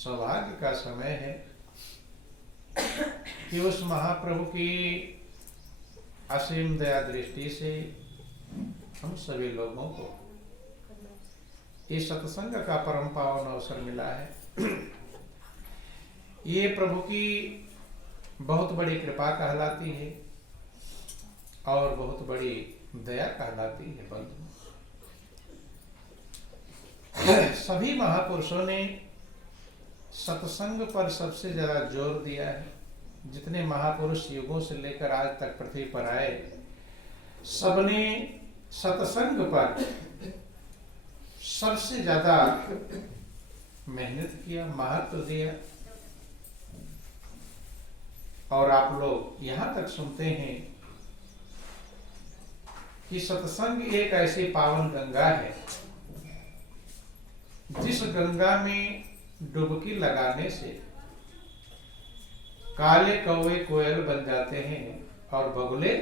सौभाग्य का समय है कि उस महाप्रभु की असीम दया दृष्टि से हम सभी लोगों को इस सत्संग का परम पावन अवसर मिला है। ये प्रभु की बहुत बड़ी कृपा कहलाती है और बहुत बड़ी दया कहलाती है। बंधु, सभी महापुरुषों ने सत्संग पर सबसे ज्यादा जोर दिया है। जितने महापुरुष युगों से लेकर आज तक पृथ्वी पर आए, सबने सत्संग पर सबसे ज्यादा मेहनत किया, महत्व दिया। और आप लोग यहां तक सुनते हैं कि सत्संग एक ऐसी पावन गंगा है जिस गंगा में डुबकी लगाने से काले कौवे कोयल बन जाते हैं और बगुले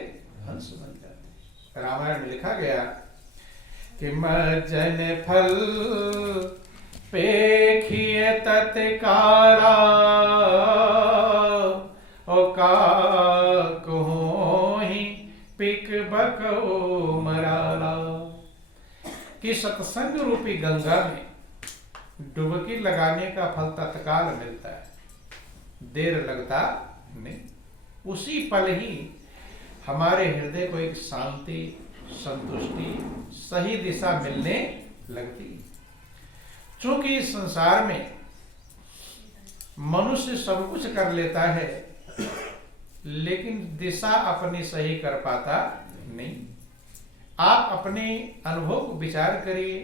हंस बन जाते हैं। रामायण में लिखा गया कि मज्जन फल पेखिए तत्कारा ओ काकहोहि पिक बको मराला। कि सत्संग रूपी गंगा में डुबकी लगाने का फल तत्काल मिलता है, देर लगता नहीं। उसी पल ही हमारे हृदय को एक शांति, संतुष्टि, सही दिशा मिलने लगती है। चूंकि इस संसार में मनुष्य सब कुछ कर लेता है लेकिन दिशा अपनी सही कर पाता नहीं। आप अपने अनुभव को विचार करिए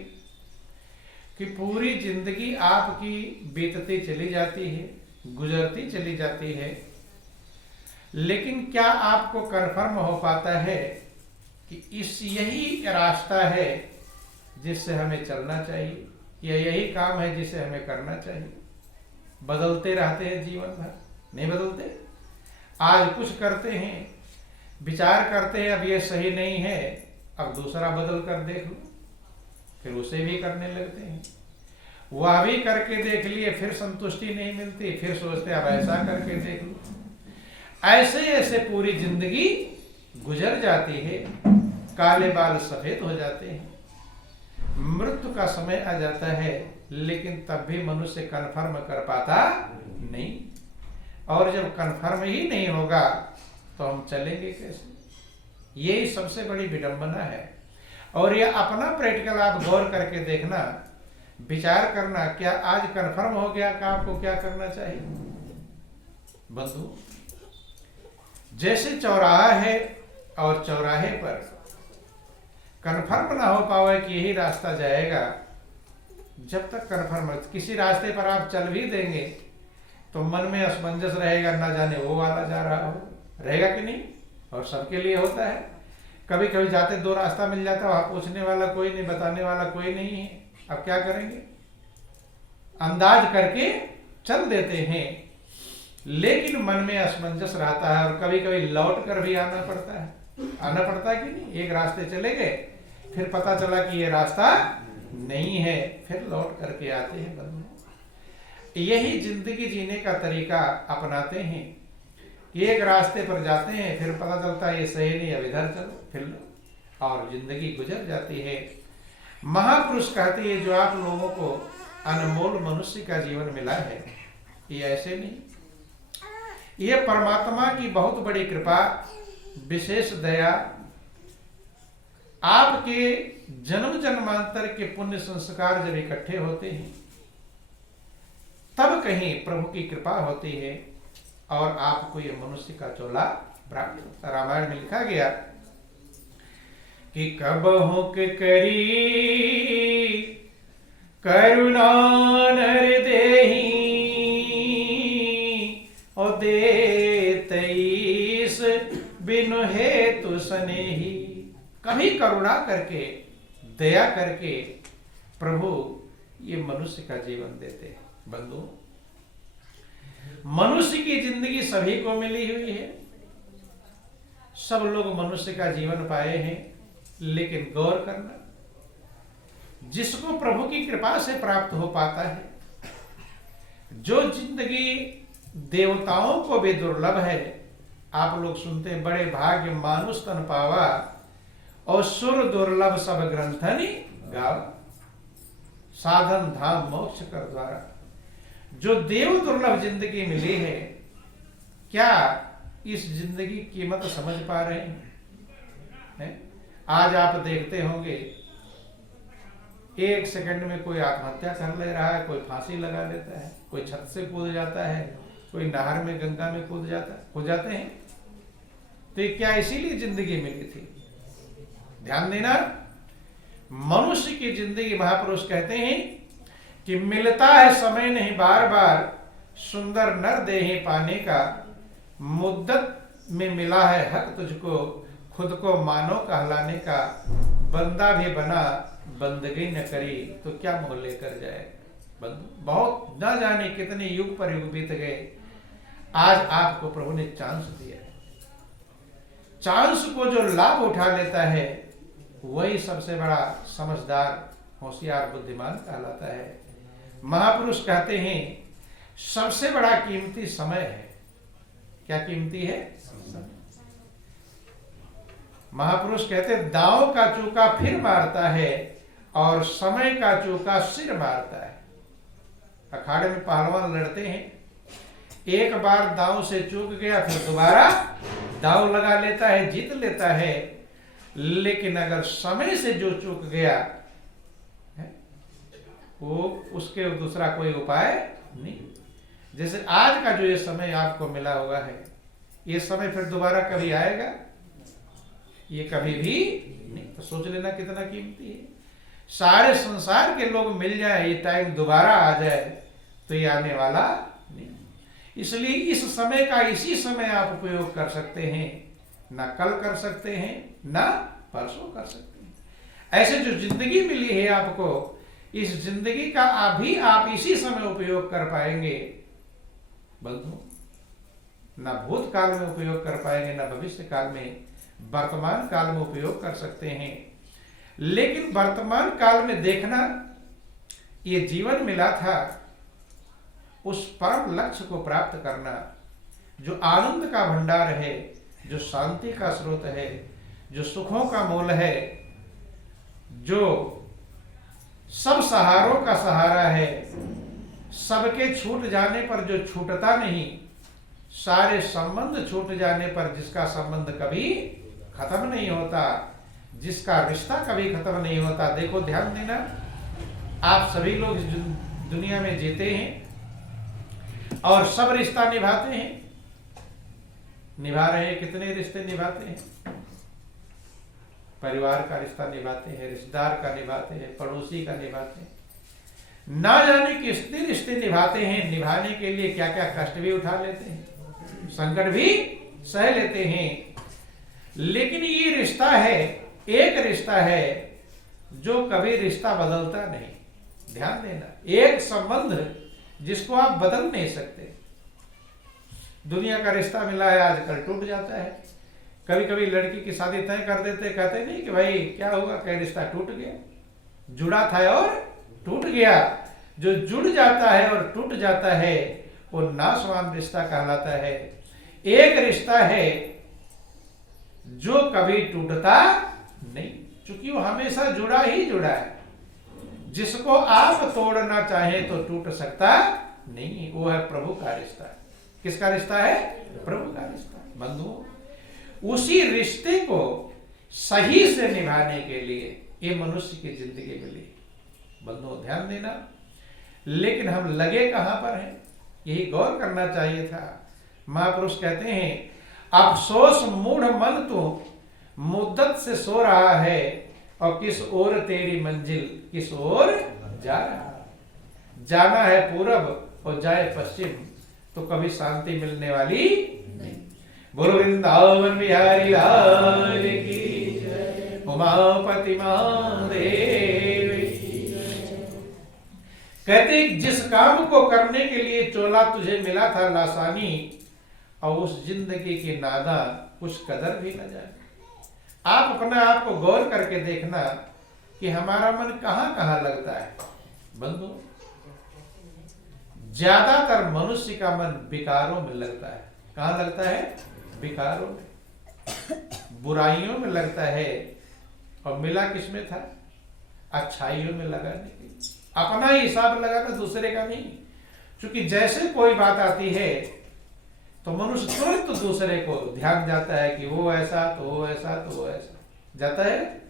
कि पूरी जिंदगी आपकी बीतती चली जाती है, गुजरती चली जाती है, लेकिन क्या आपको कन्फर्म हो पाता है कि यही रास्ता है जिससे हमें चलना चाहिए, या यही काम है जिसे हमें करना चाहिए? बदलते रहते हैं जीवन भर, नहीं बदलते। आज कुछ करते हैं, विचार करते हैं अब ये सही नहीं है, अब दूसरा बदल कर देख लो, फिर उसे भी करने लगते हैं। वह भी करके देख लिए, फिर संतुष्टि नहीं मिलती, फिर सोचते अब ऐसा करके देख लो। ऐसे ऐसे पूरी जिंदगी गुजर जाती है, काले बाल सफेद हो जाते हैं, मृत्यु का समय आ जाता है, लेकिन तब भी मनुष्य कन्फर्म कर पाता नहीं। और जब कन्फर्म ही नहीं होगा तो हम चलेंगे कैसे? यही सबसे बड़ी विडंबना है। और यह अपना प्रैक्टिकल आप गौर करके देखना, विचार करना, क्या आज कन्फर्म हो गया कि आपको क्या करना चाहिए? बंधु, जैसे चौराहा है और चौराहे पर कन्फर्म ना हो पावे कि यही रास्ता जाएगा, जब तक कन्फर्म, किसी रास्ते पर आप चल भी देंगे तो मन में असमंजस रहेगा, ना जाने वो वाला जा रहा हो, रहेगा कि नहीं? और सबके लिए होता है। कभी कभी जाते दो रास्ता मिल जाता है, वहां पूछने वाला कोई नहीं, बताने वाला कोई नहीं है, अब क्या करेंगे? अंदाज करके चल देते हैं, लेकिन मन में असमंजस रहता है और कभी कभी लौट कर भी आना पड़ता है। आना पड़ता है कि नहीं? एक रास्ते चले गए, फिर पता चला कि ये रास्ता नहीं है, फिर लौट करके आते हैं। बंधु, यही जिंदगी जीने का तरीका अपनाते हैं कि एक रास्ते पर जाते हैं, फिर पता चलता है ये सही नहीं, अब इधर चलो, फिर लो, और जिंदगी गुजर जाती है। महापुरुष कहते हैं जो आप लोगों को अनमोल मनुष्य का जीवन मिला है, ये ऐसे नहीं, ये परमात्मा की बहुत बड़ी कृपा, विशेष दया, आपके जन्म जन्मांतर के पुण्य संस्कार जब इकट्ठे होते हैं तब कहीं प्रभु की कृपा होती है और आपको ये मनुष्य का चोला प्राप्त होता। रामायण में लिखा गया कि कब हुक करी करुणा नर देही और देत ईस बिनु हेतु स्नेही। कभी करुणा करके, दया करके प्रभु ये मनुष्य का जीवन देते हैं। बंधु, मनुष्य की जिंदगी सभी को मिली हुई है, सब लोग मनुष्य का जीवन पाए हैं, लेकिन गौर करना, जिसको प्रभु की कृपा से प्राप्त हो पाता है, जो जिंदगी देवताओं को भी दुर्लभ है, आप लोग सुनते हैं बड़े भाग्य मानुष तन पावा और सुर दुर्लभ सब ग्रंथनि गावा, साधन धाम मोक्ष कर द्वारा। जो देव दुर्लभ जिंदगी मिली है, क्या इस जिंदगी की कीमत समझ पा रहे हैं? आज आप देखते होंगे 1 सेकंड में कोई आत्महत्या कर ले रहा है, कोई फांसी लगा लेता है, कोई छत से कूद जाता है, कोई नहर में गंगा में कूद जाते हैं। तो ये क्या इसीलिए जिंदगी मिली थी? ध्यान देना, मनुष्य की जिंदगी महापुरुष कहते हैं कि मिलता है समय नहीं बार बार, सुंदर नर देहे पाने का, मुद्दत में मिला है हक तुझको, खुद को मानो कहलाने का, बंदा भी बना बंदगी न करी तो क्या मोह लेकर जाए। बहुत न जाने कितने युग पर युग बीत गए, आज आपको प्रभु ने चांस दिया है। चांस को जो लाभ उठा लेता है वही सबसे बड़ा समझदार, होशियार, बुद्धिमान कहलाता है। महापुरुष कहते हैं सबसे बड़ा कीमती समय है। क्या कीमती है? महापुरुष कहते दांव का चूका फिर मारता है और समय का चूका सिर मारता है। अखाड़े में पहलवान लड़ते हैं, एक बार दांव से चूक गया फिर दोबारा दांव लगा लेता है, जीत लेता है। लेकिन अगर समय से जो चूक गया वो उसके दूसरा कोई उपाय नहीं। जैसे आज का जो ये समय आपको मिला हुआ है, ये समय फिर दोबारा कभी आएगा? ये कभी भी नहीं। तो सोच लेना कितना कीमती है। सारे संसार के लोग मिल जाए, ये टाइम दोबारा आ जाए तो ये आने वाला नहीं। इसलिए इस समय का इसी समय आप उपयोग कर सकते हैं, ना कल कर सकते हैं, ना परसों कर सकते हैं। ऐसे जो जिंदगी मिली है आपको, इस जिंदगी का अभी आप इसी समय उपयोग कर पाएंगे बंधु। ना भूतकाल में उपयोग कर पाएंगे, ना भविष्य काल में, वर्तमान काल में उपयोग कर सकते हैं। लेकिन वर्तमान काल में देखना, ये जीवन मिला था उस परम लक्ष्य को प्राप्त करना, जो आनंद का भंडार है, जो शांति का स्रोत है, जो सुखों का मूल है, जो सब सहारों का सहारा है, सबके छूट जाने पर जो छूटता नहीं, सारे संबंध छूट जाने पर जिसका संबंध कभी खत्म नहीं होता, जिसका रिश्ता कभी खत्म नहीं होता। देखो ध्यान देना, आप सभी लोग इस दुनिया में जीते हैं और सब रिश्ता निभाते हैं। निभा रहे हैं, कितने रिश्ते निभाते हैं? परिवार का रिश्ता निभाते हैं, रिश्तेदार का निभाते हैं, पड़ोसी का निभाते हैं, ना जाने कितने रिश्ते निभाते हैं। निभाने के लिए क्या क्या कष्ट भी उठा लेते हैं, संकट भी सह लेते हैं। लेकिन ये रिश्ता है, एक रिश्ता है जो कभी रिश्ता बदलता नहीं। ध्यान देना, एक संबंध जिसको आप बदल नहीं सकते। दुनिया का रिश्ता मिला है, आजकल टूट जाता है। कभी कभी लड़की की शादी तय कर देते, कहते नहीं कि भाई क्या होगा, क्या रिश्ता टूट गया, जुड़ा था और टूट गया। जो जुड़ जाता है और टूट जाता है वो नाशवान रिश्ता कहलाता है। एक रिश्ता है जो कभी टूटता नहीं, क्योंकि वो हमेशा जुड़ा ही जुड़ा है। जिसको आप तोड़ना चाहें तो टूट सकता नहीं, वो है प्रभु का रिश्ता। किसका रिश्ता है? प्रभु का रिश्ता। बंधुओं, उसी रिश्ते को सही से निभाने के लिए ये मनुष्य की जिंदगी मिली। बंधुओं ध्यान देना, लेकिन हम लगे कहां पर हैं, यही गौर करना चाहिए था। महापुरुष कहते हैं, अफसोस मूढ़ मन तो मुद्दत से सो रहा है, और किस ओर तेरी मंजिल, किस ओर जा रहा। जाना है पूरब और जाए पश्चिम, तो कभी शांति मिलने वाली नहीं। बोलो वृंदावन बिहारी लाल की जय, उमापति महादेव की जय। कहते जिस काम को करने के लिए चोला तुझे मिला था लासानी, और उस जिंदगी की नादा कुछ कदर भी न जाए। आप अपने आप को गौर करके देखना कि हमारा मन कहां कहां लगता है। बंधु, ज्यादातर मनुष्य का मन विकारों में लगता है। कहां लगता है? विकारों में, बुराइयों में लगता है। और मिला किसमें था? अच्छाइयों में लगाने के। अपना ही हिसाब लगाना, दूसरे का नहीं। क्योंकि जैसे कोई बात आती है तो मनुष्य तुरंत दूसरे को ध्यान जाता है कि वो ऐसा तो वो ऐसा तो वो ऐसा जाता है।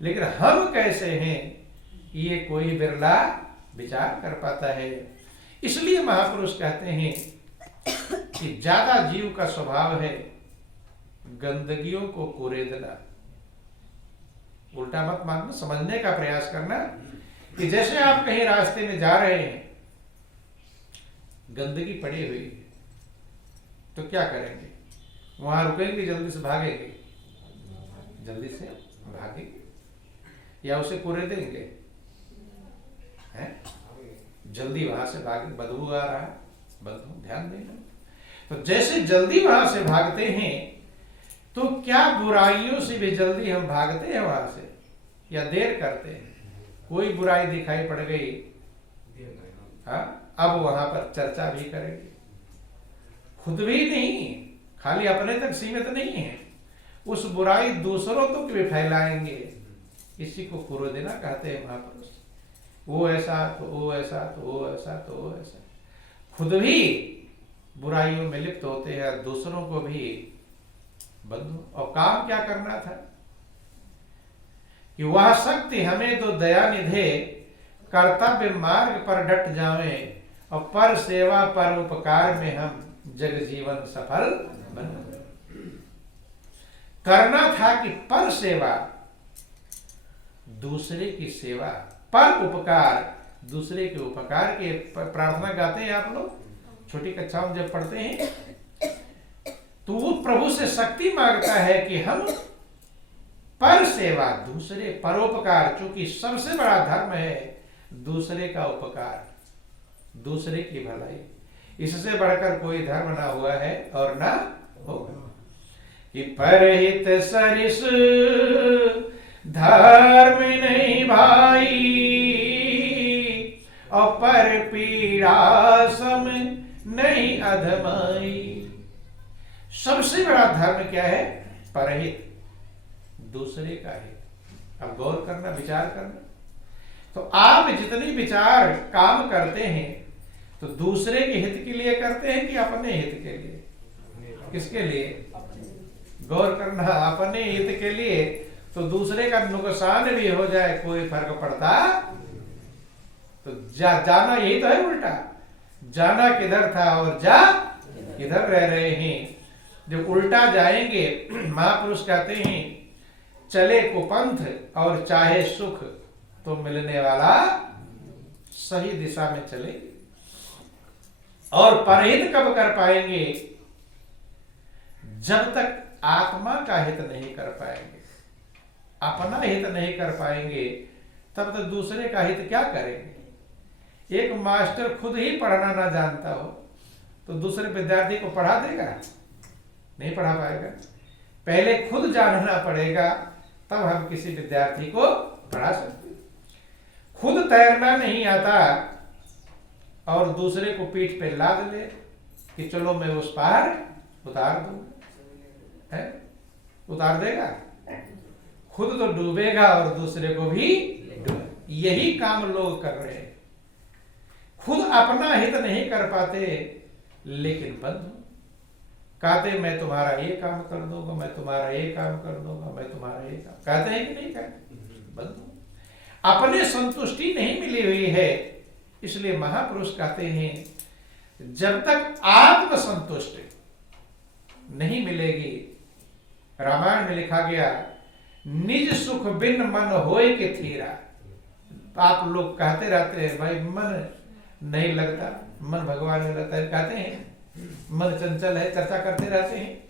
लेकिन हम कैसे हैं ये कोई बिरला विचार कर पाता है। इसलिए महापुरुष कहते हैं कि ज्यादा जीव का स्वभाव है गंदगियों को कुरेदना। उल्टा मत मानना, समझने का प्रयास करना कि जैसे आप कहीं रास्ते में जा रहे हैं, गंदगी पड़ी हुई है, तो क्या करेंगे? वहां रुकेंगे, जल्दी से भागेंगे? जल्दी से भागेंगे या उसे कुरेदेंगे? हैं? जल्दी वहां से भागे, बदबू आ रहा है, बदबू, ध्यान देना। तो जैसे जल्दी वहां से भागते हैं, तो क्या बुराइयों से भी जल्दी हम भागते हैं वहां से या देर करते हैं? कोई बुराई दिखाई पड़ गई, हाँ, अब वहां पर चर्चा भी करेंगे। खुद भी नहीं, खाली अपने तक सीमित नहीं है, उस बुराई दूसरों तक भी फैलाएंगे। इसी को कुरेदना कहते हैं महापुरुष। वो ऐसा तो वो ऐसा तो वो ऐसा तो वो ऐसा, खुद भी बुराइयों में लिप्त होते हैं, दूसरों को भी बंधु। और काम क्या करना था कि वह शक्ति हमें तो दया निधे, कर्तव्य मार्ग पर डट जावे, और पर सेवा पर उपकार में हम जग जीवन सफल बने। करना था कि पर सेवा, दूसरे की सेवा, पर उपकार, दूसरे के उपकार के प्रार्थना गाते हैं आप लोग छोटी कक्षाओं में जब पढ़ते हैं, तो वो प्रभु से शक्ति मांगता है कि हम पर सेवा, दूसरे परोपकार, चूंकि सबसे बड़ा धर्म है दूसरे का उपकार, दूसरे की भलाई। इससे बढ़कर कोई धर्म ना हुआ है और ना होगा। कि परहित सरिस धर्म नहीं भाई, और पर पीड़ा सम नहीं अधमाई। सबसे बड़ा धर्म क्या है? परहित, दूसरे का हित। अब गौर करना, विचार करना। तो आप जितने विचार काम करते हैं तो दूसरे के हित के लिए करते हैं कि अपने हित के लिए? किसके लिए? गौर करना, अपने हित के लिए। तो दूसरे का नुकसान भी हो जाए कोई फर्क पड़ता तो जाना यही तो है उल्टा। जाना किधर था और जा किधर रह रहे हैं। जब उल्टा जाएंगे, महापुरुष कहते हैं चले कुपंथ और चाहे सुख, तो मिलने वाला सही दिशा में चले। और परहित कब कर पाएंगे? जब तक आत्मा का हित नहीं कर पाएंगे, अपना हित नहीं कर पाएंगे, तब तक दूसरे का हित क्या करेंगे? एक मास्टर खुद ही पढ़ना ना जानता हो तो दूसरे विद्यार्थी को पढ़ा देगा? नहीं पढ़ा पाएगा। पहले खुद जानना पड़ेगा, तब हम किसी विद्यार्थी को पढ़ा सकते। खुद तैरना नहीं आता और दूसरे को पीठ पे लाद ले कि चलो मैं उस पार उतार दूंगा, है? उतार देगा? खुद तो डूबेगा और दूसरे को भी डूबे। यही काम लोग कर रहे हैं। खुद अपना हित नहीं कर पाते, लेकिन बंधु कहते मैं तुम्हारा ये काम कर दूंगा, मैं तुम्हारा ये काम कर दूंगा, मैं तुम्हारा ये काम। कहते हैं कि नहीं कहते? बंधु अपने संतुष्टि नहीं मिली हुई है। इसलिए महापुरुष कहते हैं जब तक आत्मसंतुष्टि नहीं मिलेगी, रामायण में लिखा गया निज सुख बिन मन होए के थीरा। आप लोग कहते रहते हैं भाई मन नहीं लगता, मन भगवान में लगता है, कहते हैं मन चंचल है, चर्चा करते रहते हैं।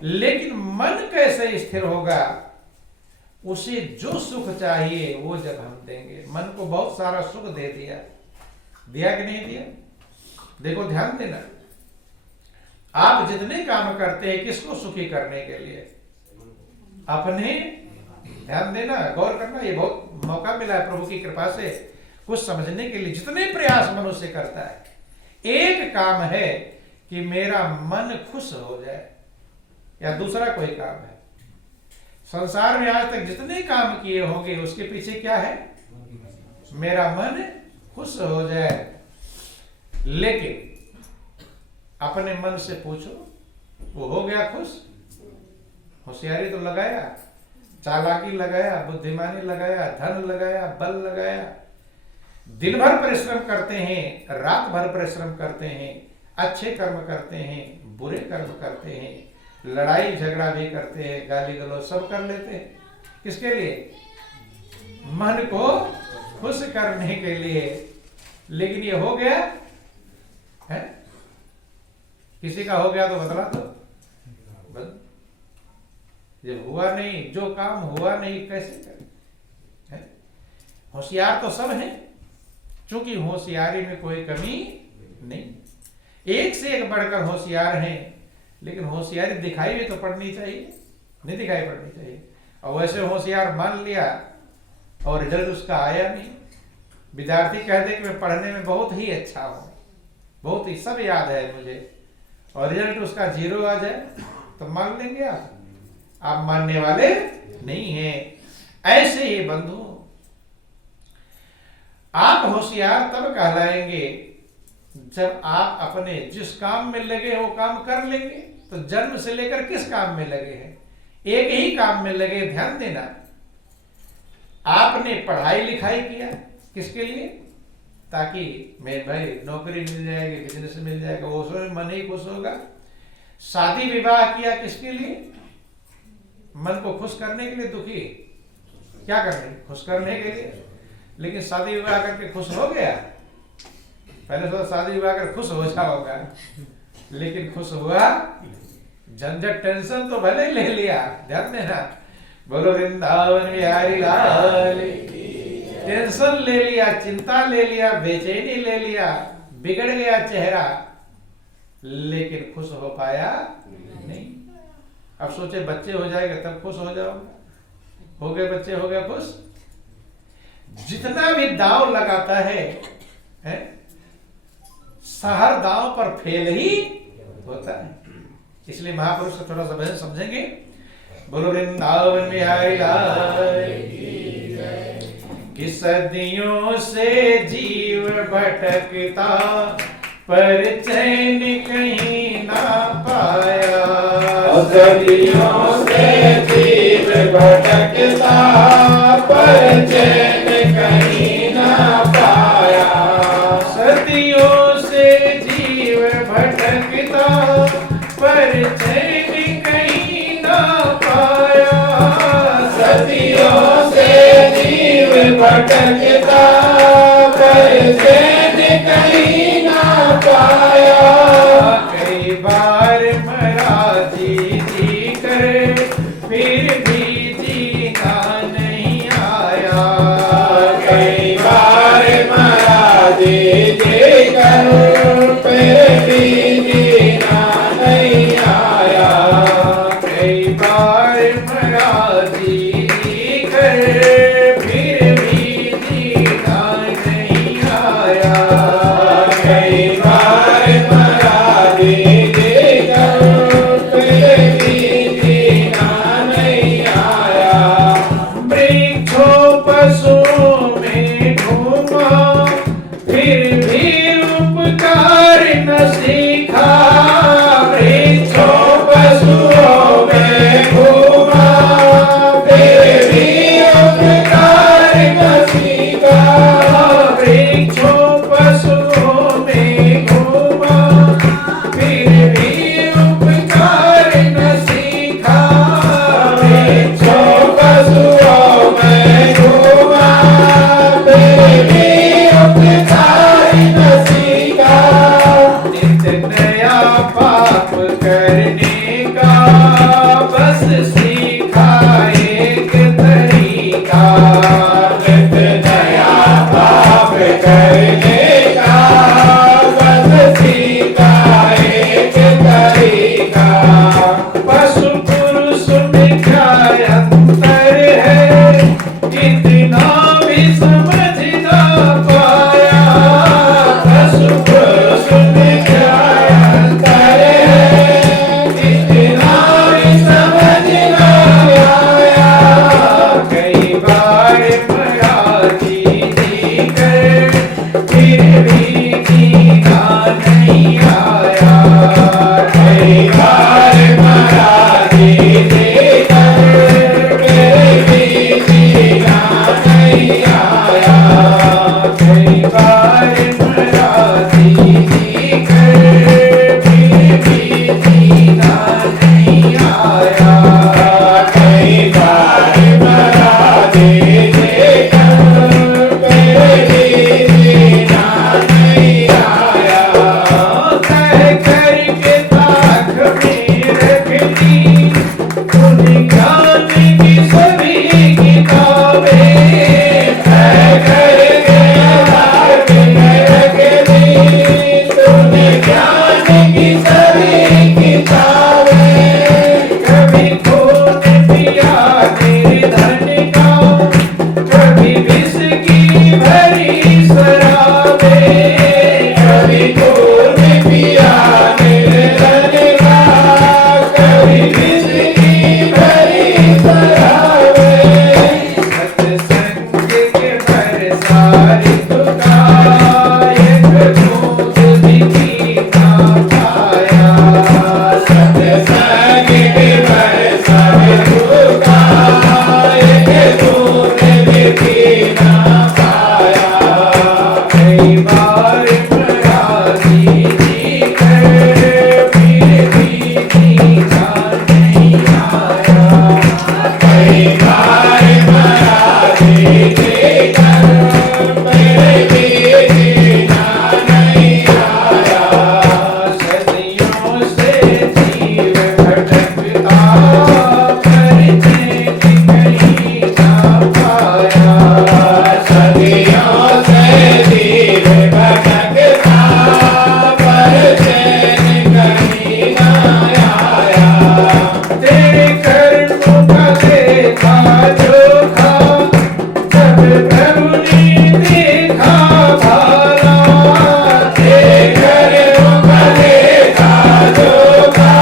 लेकिन मन कैसे स्थिर होगा? उसे जो सुख चाहिए वो जब हम देंगे। मन को बहुत सारा सुख दे दिया, दिया कि नहीं दिया? देखो ध्यान देना, आप जितने काम करते हैं किसको सुखी करने के लिए? अपने। ध्यान देना, गौर करना। ये बहुत मौका मिला है प्रभु की कृपा से कुछ समझने के लिए। जितने प्रयास मनुष्य करता है एक काम है कि मेरा मन खुश हो जाए, या दूसरा कोई काम है। संसार में आज तक जितने काम किए होंगे उसके पीछे क्या है? मेरा मन खुश हो जाए। लेकिन अपने मन से पूछो, वो हो गया खुश? होशियारी तो लगाया, चालाकी लगाया, बुद्धिमानी लगाया, धन लगाया, बल लगाया, दिन भर परिश्रम करते हैं, रात भर परिश्रम करते हैं, अच्छे कर्म करते हैं, बुरे कर्म करते हैं, लड़ाई झगड़ा भी करते हैं, गाली गलौज सब कर लेते हैं। किसके लिए? मन को खुश करने के लिए। लेकिन ये हो गया है? किसी का हो गया तो बतला दो। जब हुआ नहीं, जो काम हुआ नहीं कैसे करें? होशियार तो सब हैं, क्योंकि होशियारी में कोई कमी नहीं, एक से एक बढ़कर होशियार हैं। लेकिन होशियारी दिखाई भी तो पड़नी चाहिए, नहीं दिखाई पड़नी चाहिए। और वैसे होशियार मान लिया और रिजल्ट उसका आया नहीं। विद्यार्थी कह दे कि मैं पढ़ने में बहुत ही अच्छा हूँ, बहुत ही सब याद है मुझे, और रिजल्ट उसका 0 आ जाए तो मान लेंगे आप मानने वाले नहीं हैं। ऐसे ही बंधु, आप होशियार तब कहलाएंगे जब आप अपने जिस काम में लगे वो काम कर लेंगे। तो जन्म से लेकर किस काम में लगे हैं? एक ही काम में लगे। ध्यान देना, आपने पढ़ाई लिखाई किया किसके लिए? ताकि मेरे भाई नौकरी मिल जाएगी, बिजनेस मिल जाएगा, वो उसमें मन ही खुश होगा। शादी विवाह किया किसके लिए? मन को खुश करने के लिए। दुखी क्या करने? खुश करने के लिए। लेकिन शादी विवाह करके खुश हो गया? पहले तो शादी विवाह कर खुश हो जाओगा, लेकिन खुश हुआ? झंझट टेंशन तो भले ले लिया। ध्यान देना, बोलो वृंदावन बिहारी लाल। टेंशन ले लिया, चिंता ले लिया, बेचैनी ले लिया, बिगड़ गया चेहरा, लेकिन खुश हो पाया नहीं। अब सोचे बच्चे हो जाएगा तब खुश हो जाओगे। हो गए बच्चे, हो गया खुश। जितना भी दांव लगाता है, हर दांव पर फेल ही होता है। इसलिए महापुरुष को थोड़ा सा भजन समझेंगे। बोलो वृंदावन बिहारी लाल कि सदियों से जीव भटकता पर चैन कहीं ना पाया। सदियों से जीव भटकता पर चैन कहीं ना पाया। सदियों से जीव भटकता पर चैन कहीं ना पाया। सदियों से जीव भटकता पर चैन कहीं ना पाया। कई बार मरा जी कर फिर भी जीना नहीं आया। कई बार मरा जी कर फिर भी जीना नहीं आया। कई बार मरा जी कर फिर भी जीना नहीं आया। ऋतु का एक बूंद भी पीना पाया। सत्संग के बरसा ऋतु का एक बूंद भी पीना पाया। कई बार प्रयासी जी कर फिर भी जीना नहीं आया। कई बार प्रयासी जी कर फिर भी जीना नहीं आया। सदियों से जीव भटकता पर चैन कहीं ना पाया। सदियों से जीव भटकता पर चैन कहीं ना आया। तेरे कर्मों का देखा जोखा जब प्रभु ने देखा भाला। तेरे कर्मों का देखा जोखा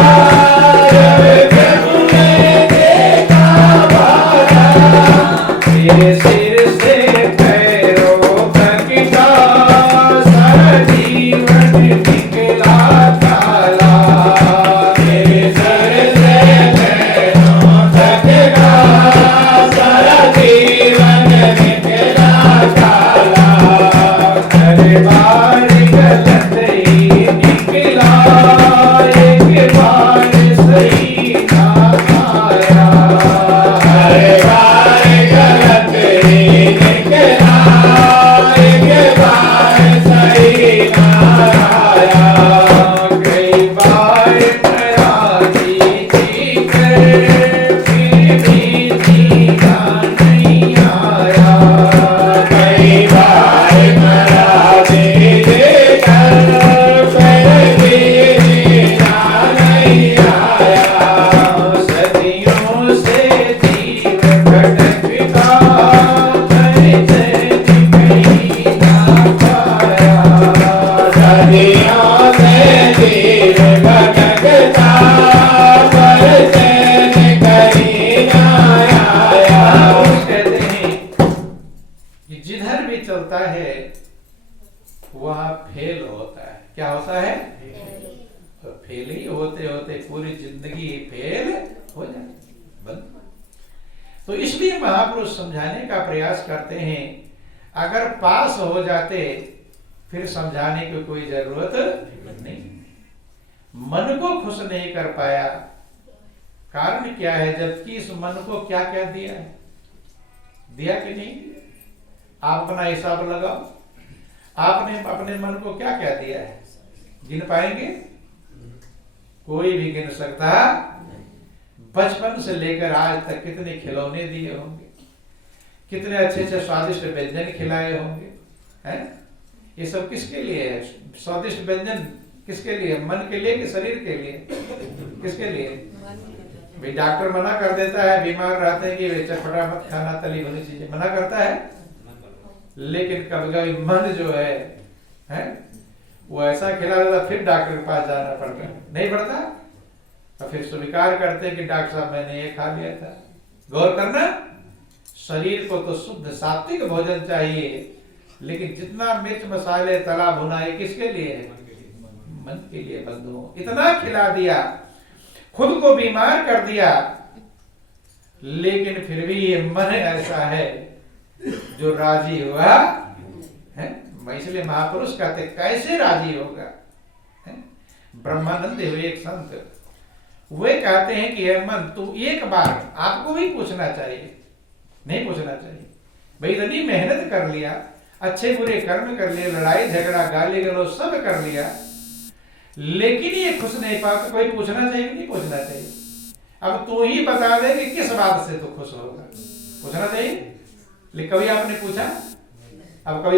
जब प्रभु ने देखा भाला। तेरे सिर से पैरों तक का सारा जीवन निकला काला। तेरे सिर से पैरों तक का सारा जीवन निकला काला। हर बार गलत ही निकला एक बार सही ना आया। हर बार गलत ही निकला एक बार सही ना आया। कई बार प्रयासी जी कर फिर भी जीना नहीं आया। कई बार प्रयासी जी कर फिर भी जीना नहीं आया। सदियों से जीव भटकता पर चैन कहीं ना पाया। सदियों से जीव भटकता पर चैन कहीं ना आया। कहते हैं कि जिधर भी चलता है वह फेल होता है। क्या होता है? और फेल ही होते होते पूरी जिंदगी फेल हो जाती बंद। तो इसलिए महापुरुष समझाने का प्रयास करते हैं। अगर पास हो जाते फिर समझाने की कोई जरूरत नहीं। मन को खुश नहीं कर पाया, कारण क्या है? जबकि इस मन को क्या क्या दिया है? दिया कि नहीं? आप अपना हिसाब लगाओ। आपने अपने मन को क्या क्या दिया है? गिन पाएंगे? कोई भी गिन सकता? बचपन से लेकर आज तक कितने खिलौने दिए होंगे, कितने अच्छे अच्छे स्वादिष्ट व्यंजन खिलाए होंगे, हैं? ये सब किसके लिए है? स्वादिष्ट व्यंजन किसके लिए? मन के लिए कि शरीर के लिए? किसके लिए? भाई डॉक्टर मना कर देता है, बीमार रहते हैं कि चटपटा मत खाना, तली भुनी चीजें, मना करता है। लेकिन कभी कभी मन जो है वो ऐसा खिला देता, फिर डॉक्टर के पास जाना पड़ता है, नहीं पड़ता? और फिर स्वीकार करते कि डॉक्टर साहब मैंने ये खा लिया था। गौर करना, शरीर को तो शुद्ध सात्विक भोजन चाहिए, लेकिन जितना मिर्च मसाले तला भुना ये किसके लिए है? मन के लिए। बंधुओं, इतना खिला दिया, खुद को बीमार कर दिया, लेकिन फिर भी ये मन ऐसा है जो राजी हुआ है। इसलिए महापुरुष कहते कैसे राजी होगा? ब्रह्मानंद हुए एक संत, वे कहते हैं कि हे मन, तू एक बार, आपको भी पूछना चाहिए, नहीं पूछना चाहिए भाई, इतनी मेहनत कर लिया, अच्छे बुरे कर्म कर लिए, लड़ाई झगड़ा गाली गलौज सब कर लिया, लेकिन ये खुश नहीं पाता, कोई पूछना चाहिए कि नहीं पूछना चाहिए? अब तू ही बता दे कि किस बात से तू खुश होगा, पूछना चाहिए। लेकिन कभी आपने पूछा? अब कभी